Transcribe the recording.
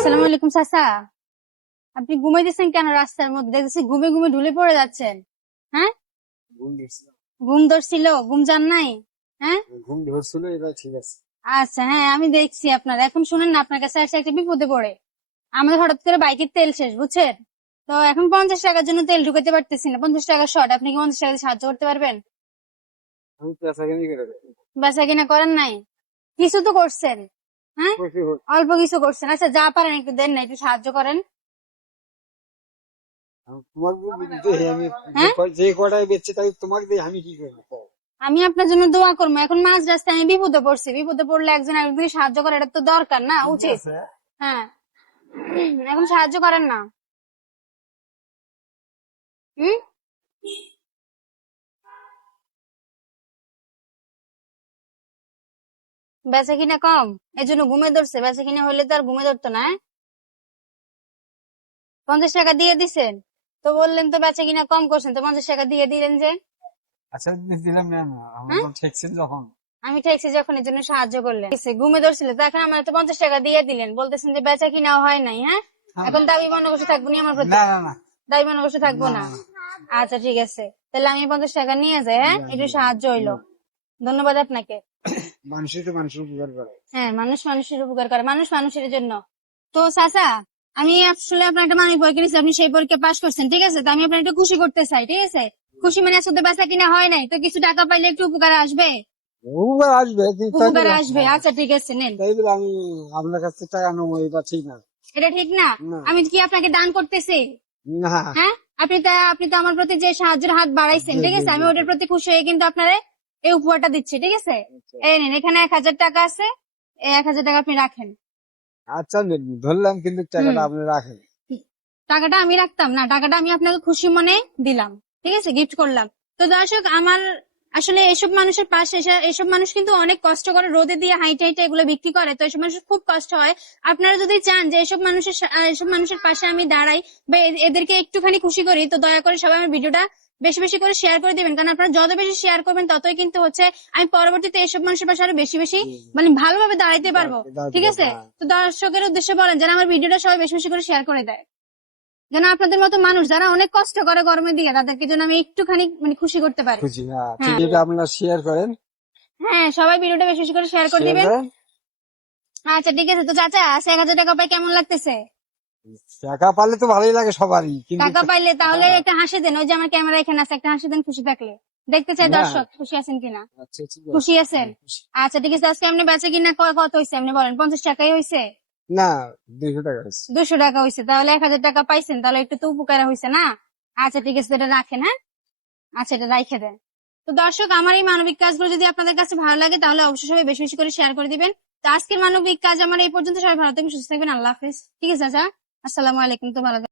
আসসালামু আলাইকুম চাচা। আপনি ঘুমাইতেছেন কেন রাস্তার মধ্যে? দেখতেছি ঘুমে ঘুমে ঢুলে পড়ে যাচ্ছেন। হ্যাঁ, ঘুম ধরছিল। ঘুম ধরছিল, ঘুম যান নাই? হ্যাঁ, ঘুম ধরছিল, এবার ঠিক আছে। আচ্ছা, হ্যাঁ আমি দেখছি আপনার। এখন শুনেন না, আপনার কাছে আসছে একটা বিপদে পড়ে। আমাদের হঠাৎ করে বাইকের তেল শেষ, বুঝছেন? তো এখন 50 টাকার জন্য তেল ঢুকাতে পারতেছি না, 50 টাকা শর্ট। আপনি কি 50 টাকা দিয়ে সাহায্য করতে পারবেন? আমি পেশা কেন করে বেচা কিনা করেন নাই? কিছু তো করছেন। হ্যাঁ, খুশি হই। অল্প কিছু করছেন। আচ্ছা, যা পারেন একটু দেন না, একটু সাহায্য করেন। তোমার দিয়ে আমি হ্যাঁ, যে কটায় বেচছে তাই তোমাকে দিয়ে আমি কি করবো? আমি আপনার জন্য দোয়া করবো। এখন মাঝ রাস্তায় আমি বিপদে পড়ছি, বিপদে পড়লে একজন আরেকজনকে সাহায্য করা এটা তো দরকার না, ঠিক উচিত। আছে। হ্যাঁ, এখন সাহায্য করেন না। হুম, বেচা কিনা কম, এই জন্য ঘুমে ধরছে। বেচা কিনা হলে তো আর ঘুমে ধরতো না। 50 টাকা দিয়ে দিছেন তো, বললেন তো বেচা কিনা কম করছেন, তো 50 টাকা দিয়ে দিলেন যে? আচ্ছা, দিলাম না, আমার হ্যাঁ, তো ঠেকছেন যখন। আমি ঠেকছি যখন, এর জন্য সাহায্য করলেন। ঘুমে ধরছিল তো, এখন আমার তো 50 টাকা দিয়ে দিলেন, বলতেছেন যে বেচা কিনাও হয় নাই। হ্যাঁ, হ্যাঁ। এখন দাবি মনে করছে থাকবো নি আমার প্রতি? না না না দাবি মনে করছে থাকবো না না? না না। আচ্ছা ঠিক আছে, তাহলে আমি 50 টাকা নিয়ে যাই। হ্যাঁ, একটু সাহায্য হইলো। ধন্যবাদ আপনাকে। মানুষই তো মানুষের উপকার করে। হ্যাঁ, মানুষ মানুষের উপকার করে, মানুষ মানুষের জন্য। তো চাচা, আমি আসলে আপনার একটা মানবিক পরীক্ষা নিচ্ছি, আপনি সেই পরীক্ষা পাশ করছেন, ঠিক আছে? তো আমি আপনার একটু খুশি করতে চাই, ঠিক আছে? খুশি মানে আসলে বেচা কিনা হয় নাই তো, কিছু টাকা পাইলে একটু উপকার আসবে। উপকার আসবে, কিন্তু তাই উপকার বলে আসবে, আচ্ছা ঠিক আছে, নেন। তাই বলে আমি আপনার কাছ থেকে টাকা নেবো, এটা ঠিক না। এটা ঠিক না? না আমি কি আপনাকে দান করতেছি? না। হ্যাঁ, আপনি তো আমার প্রতি যে সাহায্যের হাত বাড়াইছেন, জি ঠিক জি আছে? আমি জি জি। ওটার প্রতি খুশি হয়ে কিন্তু আপনারে এই উপহারটা দিচ্ছি, ঠিক আছে? আচ্ছা এই নিন, এখানে 1000 টাকা আছে। এই 1000 টাকা আপনি রাখেন। আচ্ছা, ধরলাম, কিন্তু হুম, টাকাটা আপনি রাখেন। টাকাটা আমি রাখতাম না, টাকাটা আমি আপনাকে খুশি মনে দিলাম, ঠিক আছে? গিফট করলাম। তো দর্শক, আমার আসলে এসব মানুষের পাশে এসব মানুষ কিন্তু অনেক কষ্ট করে, রোদে দিয়ে হাইটে হাইটে এগুলো বিক্রি করে, তো এসব মানুষের খুব কষ্ট হয়। আপনারা যদি চান যে এসব মানুষের পাশে আমি দাঁড়াই বা এদেরকে একটুখানি খুশি করি, তো দয়া করে সবাই আমার ভিডিওটা বেশি বেশি করে শেয়ার করে দিবেন, কারণ আপনারা যত বেশি শেয়ার করবেন ততই কিন্তু হচ্ছে আমি পরবর্তীতে এসব মানুষের পাশে আরো বেশি বেশি জি জি। মানে ভালোভাবে দাঁড়াইতে পারবো। দাঁড়াতে ঠিক পারবো, আছে? হ্যাঁ। তো দর্শকের উদ্দেশ্যে বলেন যেন আমার ভিডিওটা সবাই বেশি বেশি করে শেয়ার করে দেয়, যেন আপনাদের মতো মানুষ যারা অনেক কষ্ট করে গরমের দিকে, তাদেরকে যেন আমি একটুখানি মানে খুশি করতে পারি। খুশি, হ্যাঁ ঠিক, হ্যাঁ, এটা আপনারা শেয়ার করেন। হ্যাঁ, সবাই ভিডিওটা বেশি বেশি করে শেয়ার করে শেয়ার দিবেন। করেন। আচ্ছা ঠিক আছে, তো চাচা 1000 টাকা পাই কেমন লাগতেছে? টাকা পারলে তো ভালোই লাগে সবারই, কিন্তু টাকা পাইলে তাহলে হ্যাঁ, একটা হাসি দেন, ওই যে আমার ক্যামেরা এখানে আছে, একটা হাসি দেন খুশি থাকলে। দেখতে চাই না। দর্শক খুশি আছেন কিনা। আচ্ছা ঠিক আছে, খুশি আছেন? হ্যাঁ, খুশি। আচ্ছা ঠিক আছে, আজকে আপনি বেচা কিনা কত হয়েছে আপনি বলেন? 50 টাকাই হয়েছে? না, 200 টাকা আছে। 200 টাকা হয়েছে? তাহলে 1000 টাকা পাইছেন, তাহলে একটু তো উপকার হয়েছে না? আচ্ছা ঠিক আছে, এটা রাখেন। হ্যাঁ, আচ্ছা এটা রাইখে দেন। তো দর্শক, আমার এই মানবিক কাজগুলো যদি আপনাদের কাছে ভালো লাগে তাহলে অবশ্যই সবাই বেশি বেশি করে শেয়ার করে দিবেন। তো আজকের মানবিক কাজ আমার এই পর্যন্ত। সবাই ভালো থাকবেন, সুস্থ থাকবেন, আল্লাহ হাফিজ। ঠিক আছে চাচা, আসসালামু আলাইকুম। তো ভালো থাকবেন।